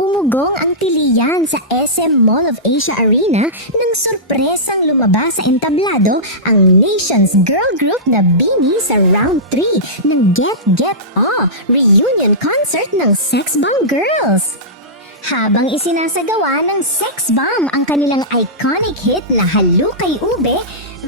Umugong ang tiliyan sa SM Mall of Asia Arena nang sorpresang lumabas sa entablado ang Nation's girl group na BINI sa round 3 ng Get reunion concert ng Sex Bomb Girls. Habang isinasagawa ng Sex Bomb ang kanilang iconic hit na Halukay Ube,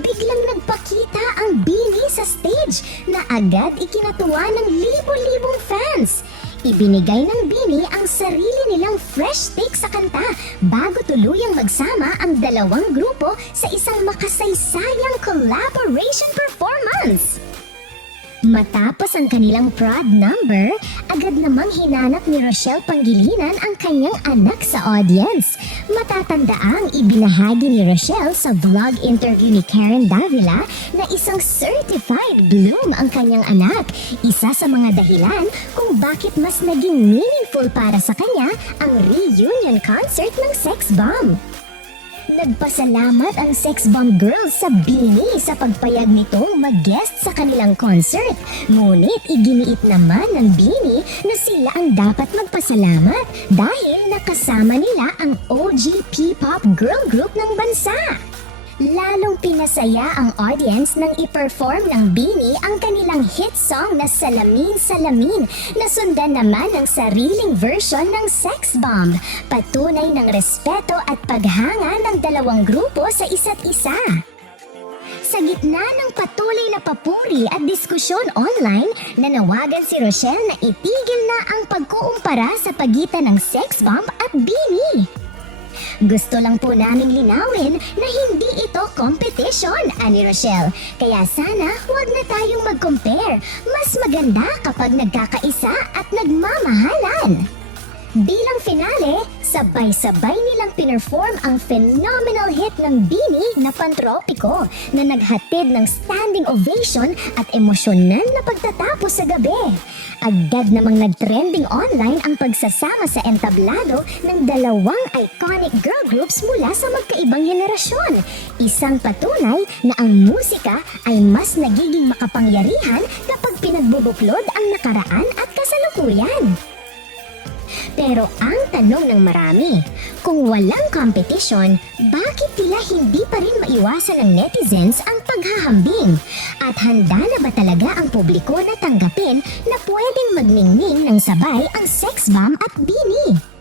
biglang nagpakita ang BINI sa stage na agad ikinatuwa ng libo-libong fans. Ibinigay ng BINI ang sarili nilang fresh take sa kanta bago tuluyang magsama ang dalawang grupo sa isang makasaysayang collaboration performance. Matapos ang kanilang prod number, agad namang hinanap ni Rochelle Pangilinan ang kanyang anak sa audience. Matatandaang ibinahagi ni Rochelle sa vlog interview ni Karen Davila na isang certified bloom ang kanyang anak. Isa sa mga dahilan kung bakit mas naging meaningful para sa kanya ang reunion concert ng Sex Bomb. Nagpasalamat ang Sex Bomb Girls sa BINI sa pagpayag nitong mag-guest sa kanilang concert. Ngunit iginiit naman ng BINI na sila ang dapat magpasalamat dahil nakasama nila ang OG P-pop girl group ng bansa. Lalong pinasaya ang audience nang i-perform ng BINI ang kanilang hit song na Salamin Salamin na sundan naman ng sariling version ng Sex Bomb. Patunay ng respeto at paghanga ng dalawang grupo sa isa't isa. Sa gitna ng patuloy na papuri at diskusyon online, nanawagan si Rochelle na itigil na ang pagkukumpara sa pagitan ng Sex Bomb at BINI. Gusto lang po naming linawin na hindi ito competition, ani Rochelle. Kaya sana huwag na tayong mag-compare. Mas maganda kapag nagkakaisa at nagmamahalan. Bilang finale, sabay-sabay nilang pinerform ang phenomenal hit ng BINI na Pantropiko na naghatid ng standing ovation at emosyonal na pagtatapos sa gabi. Agad namang nag-trending online ang pagsasama sa entablado ng dalawang iconic girl groups mula sa magkaibang henerasyon. Isang patunay na ang musika ay mas nagiging makapangyarihan kapag pinagbubuklod ang nakaraan at kasalukuyan. Pero ang tanong ng marami, kung walang competition, bakit tila hindi pa rin maiwasan ng netizens ang paghahambing? At handa na ba talaga ang publiko na tanggapin na pwedeng magningning ng sabay ang Sex Bomb at BINI?